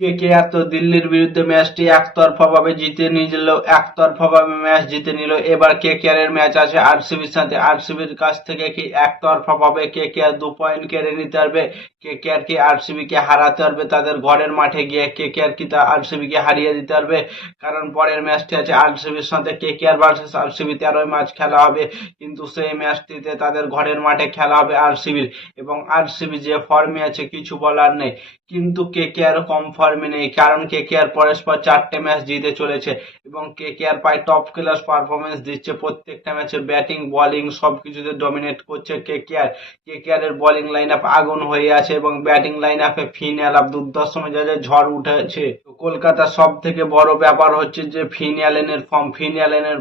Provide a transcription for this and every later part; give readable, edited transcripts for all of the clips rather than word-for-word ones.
KKR তো দিল্লির বিরুদ্ধে ম্যাচটি একতরফাভাবে ম্যাচ জিতে নিল। এবার কেকেআর এর ম্যাচ আছে আরসিবির সাথে। আরসিবির কাছ থেকে কি একতরফাভাবে কেকেআর 2 পয়েন্ট কেড়ে নিতে পারবে? কেকেআর কি আরসিবি কে হারাতে পারবে তাদের ঘরের মাঠে গিয়ে? কেকেআর কি তা আরসিবি কে হারিয়ে দিতে পারবে? কারণ পরের ম্যাচটি আছে আরসিবির সাথে, কেকেআর ভার্সেস আরসিবি 13 মার্চ খেলা হবে। কিন্তু সেই ম্যাচটিতে তাদের ঘরের মাঠে খেলা হবে আরসিবির, এবং আরসিবি যে ফর্মে আছে কিছু বলার নেই। কিন্তু কেকেআর কম ফর্মে নেই, কারণ কেকেআর পরস্পর 4টে ম্যাচ জিতে চলেছে এবং কেকেআর প্রায় টপ ক্লাস পারফরমেন্স দিচ্ছে। প্রত্যেকটা ম্যাচে ব্যাটিং বোলিং সবকিছুতে ডমিনেট করছে কেকেআর। কেকেআর এর বোলিং লাইন আপ আগুন হয়ে আছে এবং ব্যাটিং লাইন আপে ফিন অ্যালাপ দুর্ধর্ষ মেজাজে ঝড় উঠেছে। কলকাতার সব থেকে বড় ব্যাপার হচ্ছে যে ফিন অ্যালেনের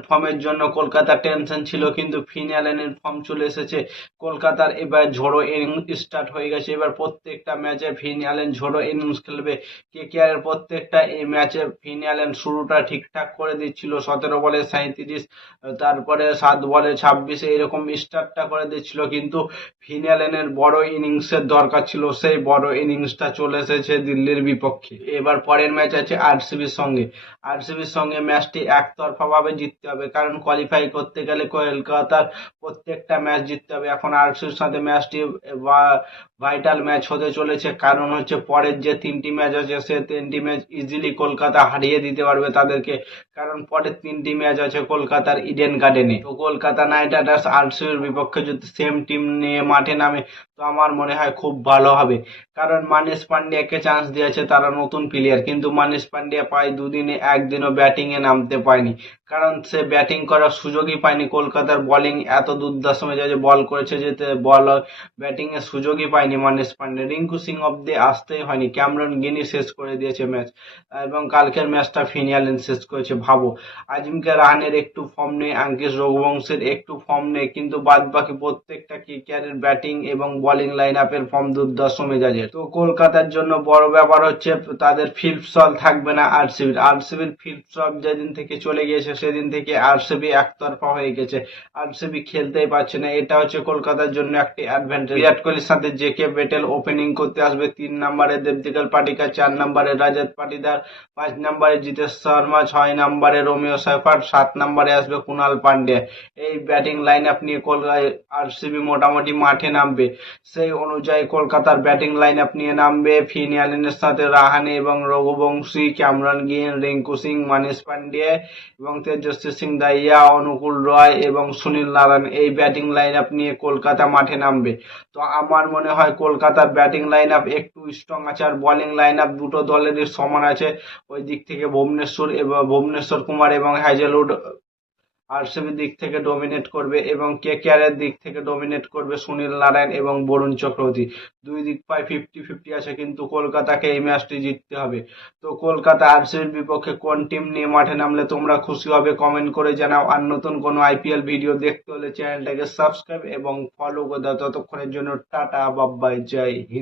ফর্মের জন্য কলকাতা টেনশন ছিল, কিন্তু ফিন অ্যালেনের ফর্ম চলে এসেছে। কলকাতার এবার ঝোড়ো ইনিংস স্টার্ট হয়ে গেছে। এবার প্রত্যেকটা ম্যাচে ফিন অ্যালেন ঝোড়ো ইনিংস খেলবে। কেকেআর এর প্রত্যেকটা এই ম্যাচে ফিন অ্যালেন শুরুটা ঠিকঠাক করে দিচ্ছিল, 17 বলে 37, তারপরে 7 বলে 26, এরকম স্টার্টটা করে দিচ্ছিল। কিন্তু ফিন অ্যালেনের বড় ইনিংসের দরকার ছিল, সেই বড় ইনিংসটা চলে এসেছে দিল্লির বিপক্ষে। এবার পরের ম্যাচ আছে আরসিবির সঙ্গে ম্যাচটি একতরফাভাবে জিততে হবে, কারণ কোয়ালিফাই করতে গেলে কলকাতার প্রত্যেকটা ম্যাচ জিততে হবে। এখন আরসিবির সাথে ম্যাচটি ভাইটাল ম্যাচ হতে চলেছে, কারণ হচ্ছে পরের যে 3টি ম্যাচ আছে সে 3টি ম্যাচ ইজিলি কলকাতা হারিয়ে দিতে পারবে তাদেরকে, কারণ পরের 3টি ম্যাচ আছে কলকাতার ইডেন গার্ডেনে। তো কলকাতা নাইট রাইডার্স আরসিবির বিপক্ষে যদি সেম টিম নিয়ে মাঠে নামে তো আমার মনে হয় খুব ভালো হবে, কারণ মানিশ পান্ডিয়াকে চান্স দিয়েছে, তারা নতুন প্লেয়ার, কিন্তু মানিশ পান্ডিয়া প্রায় দুদিনে একদিনও ব্যাটিং এ নামতে পায়নি, কারণ সে ব্যাটিং করার সুযোগই পায়নি। কলকাতার বোলিং এত দুর্দশা মেজাজে বল করেছে যে ব্যাটিং এর সুযোগই পায়নি মানিশ পান্ডে। রিঙ্কু সিং অব্দি আসতেই হয়নি, ক্যামেরন গ্রিনি শেষ করে দিয়েছে ম্যাচ, এবং কালকের ম্যাচটা ফিন অ্যালেন শেষ করেছে। ভাবো, আজিমকে রাহানের একটু ফর্ম নেই, আঙ্কিশ রঘুবংশের একটু ফর্ম নেই, কিন্তু বাদ বাকি প্রত্যেকটা কেকেআরের ব্যাটিং এবং বোলিং লাইন আপের ফর্ম দুর্দর্শ মেজাজের। তো কলকাতার জন্য বড় ব্যাপার হচ্ছে তাদের ফিল্ড সল থাকবে না আরসিবির ফিল্ড সল যেদিন থেকে চলে গিয়েছে সেদিন থেকে আরসিবি একতরফা হয়ে গেছে, আরসিবি খেলতেই পারছে না। এটা হচ্ছে কলকাতার জন্য একটি অ্যাডভান্টেজ। বিরাট কোহলির সাথে জেকে বেটেল ওপেনিং করতে আসবে। 3 নম্বরে দেবদুলাল পাডিক্কার, 4 নম্বরে রজত পাটিদার, 5 নম্বরে জিতেশ শর্মা, 6 নম্বরে রোমিও সেফার্ড, 7 নম্বরে আসবে কুনাল পান্ডে। এই ব্যাটিং লাইন আপ নিয়ে আরসিবি মোটামুটি মাঠে নামবে। সেই অনুযায়ী কলকাতার ব্যাটিং লাইন আপ নিয়ে নামবে ফিন অ্যালেনের সাথে রাহানে এবং রঘুবংশী, ক্যামেরন গ্রিন, রিঙ্কু সিং, মানিশ পান্ডে এবং তেজস্বী সিং দাহিয়া, অনুকূল রয় এবং সুনীল নারায়ণ। এই ব্যাটিং লাইন আপ নিয়ে কলকাতা মাঠে নামবে। তো আমার মনে হয় কলকাতার ব্যাটিং লাইন আপ একটু স্ট্রং আছে, আর বোলিং লাইন আপ দুটো দলেরই সমান আছে। ওই দিক থেকে ভুবনেশ্বর কুমার এবং হ্যাজেলউড আরসিবির দিক থেকে ডমিনেট করবে, এবং কেকেআর এর দিক থেকে ডমিনেট করবে সুনীল নারায়ণ এবং বরুণ চক্রবর্তী। দুই দিক প্রায় 50-50 আছে, কিন্তু কলকাতাকে এই ম্যাচটি জিততে হবে। তো কলকাতা আরসিবির বিপক্ষে কোন টিম নিয়ে মাঠে নামলে তোমরা খুশি হবে কমেন্ট করে জানাও। আর নতুন কোনো আইপিএল ভিডিও দেখতে হলে চ্যানেলটাকে সাবস্ক্রাইব এবং ফলো করে দাও। ততক্ষণের জন্য টাটা, বাই বাই, জয় হিন্দ।